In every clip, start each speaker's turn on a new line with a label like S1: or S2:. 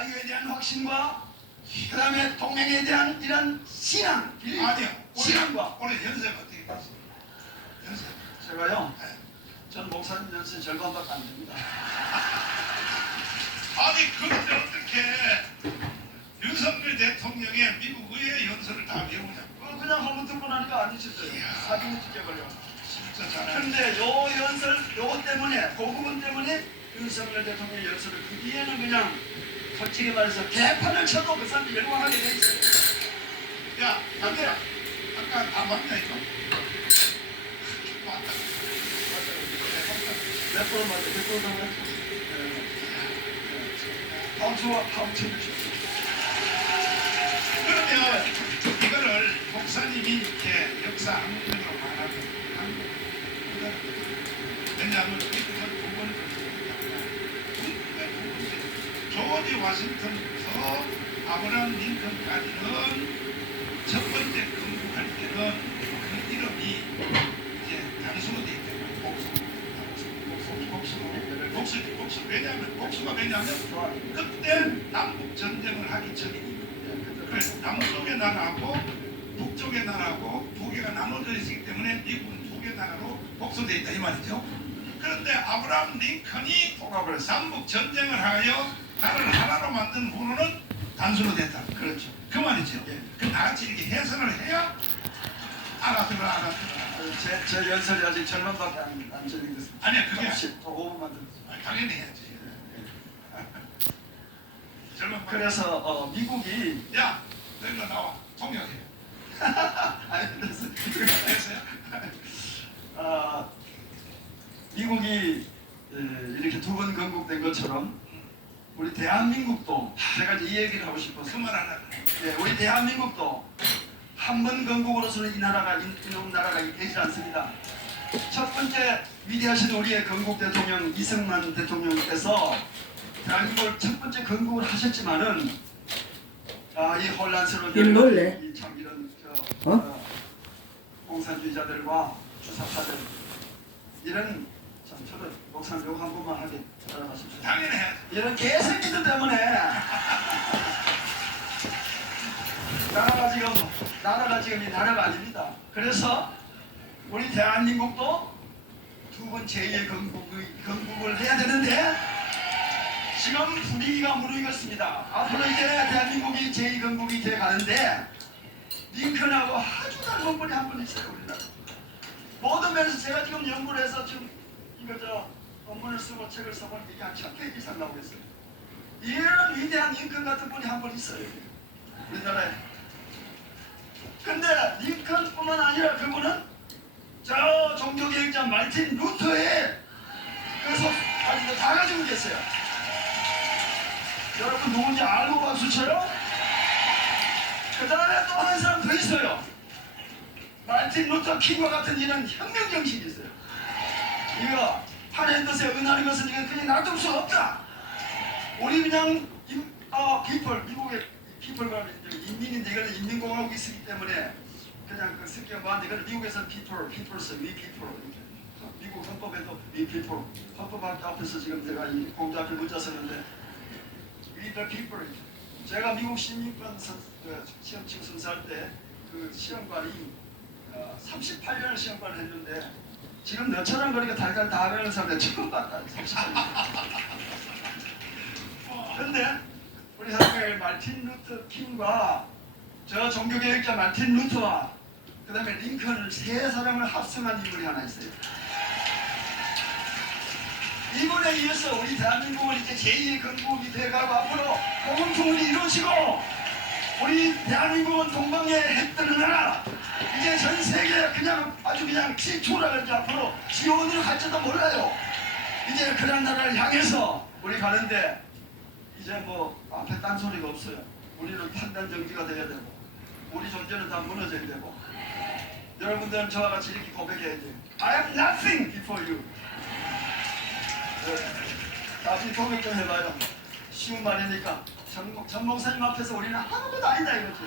S1: 자유에 대한 확신과 그 다음에 동맹에 대한 이런 신앙, 이
S2: 아니요.
S1: 신앙과
S2: 오늘, 연습 어떻게 됐어요? 연습.
S1: 제가요.
S2: 네.
S1: 전 목사님 연세 절반밖에 안 됩니다.
S2: 아니 그런데 어떻게 윤석열 대통령의 미국 의회 연설을 다?
S1: 그거 그냥 한번 듣고 나니까 안.
S2: 이야.
S1: 사진이 찍혀버려.
S2: 진짜 잘해.
S1: 근데 요 연설, 요거 때문에, 그 부분 때문에 윤석열 대통령 연설을 그 뒤에는 그냥 솔직히 말해서 개판을 쳐도 그 사람이 열광하게 돼 있어요.
S2: 야, 남자, 아까 다 봤냐 이거? 봤다.
S1: 몇 프로 맞아? 몇 프로 정도? 다음 주와 다음 주.
S2: 그러면 이거를 목사님이 이렇게 역사 항목으로 말하고 한국 왜냐하면 미국은 두 번을 조지 와싱턴부터 아브라함 링컨까지는 첫 번째 건국할 때는 그 이름이 이제 단수로 돼 있잖아요. 복수. 복수. 복수. 복수. 복수. 왜냐하면 복수가 왜냐하면. 그때 남북 전쟁을 하기 전이니까. 그래서 남쪽의 나라하고 북쪽의 나라하고 두 개가 나눠져 있기 때문에 미국은 두 개 나라로 복수되어 있다 이 말이죠. 그런데 아브라함 링컨이. 남북 전쟁을 하여 나라를 하나로 만든 후로는 단수로 됐다.
S1: 그렇죠.
S2: 그 말이죠.
S1: 예.
S2: 그 나같이 이렇게 해설을 해야 알아들어 알아들어.
S1: 제, 제 연설이 아직 절반밖에 안, 안 진행됐습니다.
S2: 아니야 그게
S1: 조금씩 더 5분만 더.
S2: 아, 당연히 해야지. 젊은
S1: 그래서 어, 미국이
S2: 야 너희가 나와 통역해.
S1: 아니 그래서
S2: 됐어요?
S1: 아, 미국이 에, 이렇게 두 번 건국된 것처럼 우리 대한민국도 제가 이제 이 얘기를 하고 싶어서
S2: 그말 하나.
S1: 예, 우리 대한민국도 한 번 건국으로서는 이 나라가 이- 이놈 나라가 되지 않습니다. 첫 번째 위대하신 우리의 건국 대통령 이승만 대통령께서 대한민국을 첫 번째 건국을 하셨지만은 아, 이 혼란스러운
S3: 일 놀래?
S1: 이참 이런 저,
S3: 어?
S1: 어, 공산주의자들과 주사파들 이런 참 저도 목사님 욕한 번만 하게 따라가십시오.
S2: 당연히 해야지.
S1: 이런 개새끼들 때문에 나라가 지금 나라가 지금 이 나라가 아닙니다. 그래서 우리 대한민국도 두 번 제2의 건국을, 건국을 해야 되는데 지금 분위기가 무르익었습니다. 앞으로 이제 대한민국이 제2 건국이 돼 가는데 링컨하고 아주 닮은 분이 한분 있어요 우리나라. 모든 면에서 제가 지금 연구를 해서 지금 이거 저 논문을 쓰고 책을 써보니 이게 한천 페이지 이상 나오겠어요. 이런 위대한 링컨 같은 분이 한 분 있어요. 우리나라에. 근데 링컨뿐만 아니라 그분은 저 종교개혁자 말틴 루터의 그래서 아주 다 가지고 계세요. 여러분 누군지 알고 박수 쳐요? 그 다음에 또 한 사람 더 있어요. 말틴 루터 킹과 같은 이런 혁명 정신이 있어요. 이거 하나님 뜻에 응하는 것은 이건 그냥 놔둘 수 없다. 우리 그냥 people 미국의 people가 인민인데 이거는 인민공화국이 있기 때문에 그냥 그 쓰기가 뭐한데 이거는 미국에서는 people, people 써, we people 이렇게. 미국 헌법에도 we people 헌법 앞에서 지금 제가 이 공주 앞에 문자 썼는데 we the 제가 미국 시민권 선, 그 시험 치고 선수할 때 그 시험관이 어, 38년을 시험관을 했는데 지금 너처럼 그렇게 달달 다 배우는 사람들 처음 봤다. 38년. 근데 우리 한국의 말틴 루터 킹과 저 종교개혁자 말틴 루터와 그 다음에 링컨을 세 사람을 합성한 인물이 하나 있어요. 이분에 의해서 우리 대한민국은 이제 제2의 건국이 돼가고 앞으로 공원통일이 이루어지고 우리 대한민국은 동방의 해뜨는 나라 이제 전 세계 그냥 아주 그냥 기초라 그러지 앞으로 지원으로 갈지도 몰라요. 이제 그런 나라를 향해서 우리 가는데 이제 뭐 앞에 딴소리가 없어요. 우리는 판단 정지가 돼야 되고 우리 존재는 다 무너져야 되고 여러분들은 저와 같이 이렇게 고백해야 돼요. I am nothing before you. 네. 나중에 고백 좀 해봐요. 쉬운 말이니까 전, 전 목사님 앞에서 우리는 아무것도 아니다 이거지.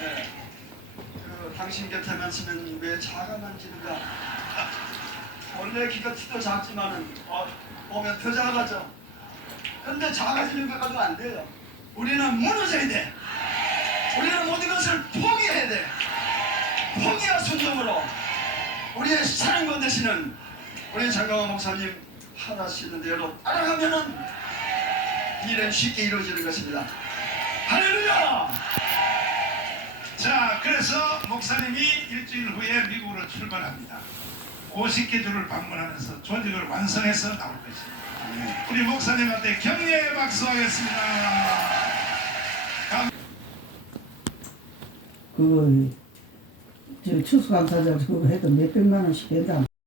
S1: 네. 그 당신 곁에만 있으면 왜 자가 만 지는가? 원래 기가 티도 작지만은 어, 보면 더 작아져. 그런데 작아지는 것 가지고 안 돼요. 우리는 무너져야 돼. 우리는 모든 것을 포기해야 돼. 포기와 순종으로 우리의 사랑받 되시는 우리 장강원 목사님 하나시는 대로 따라가면은 일은 쉽게 이루어지는 것입니다. 할렐루야!
S2: 자, 그래서 목사님이 일주일 후에 미국으로 출발합니다. 50개 주를 방문하면서 조직을 완성해서 나올 것입니다. 우리 목사님한테 격려의 박수 하겠습니다. 감-
S3: 추수감사절 그거 해도 몇 백만 원씩 된다.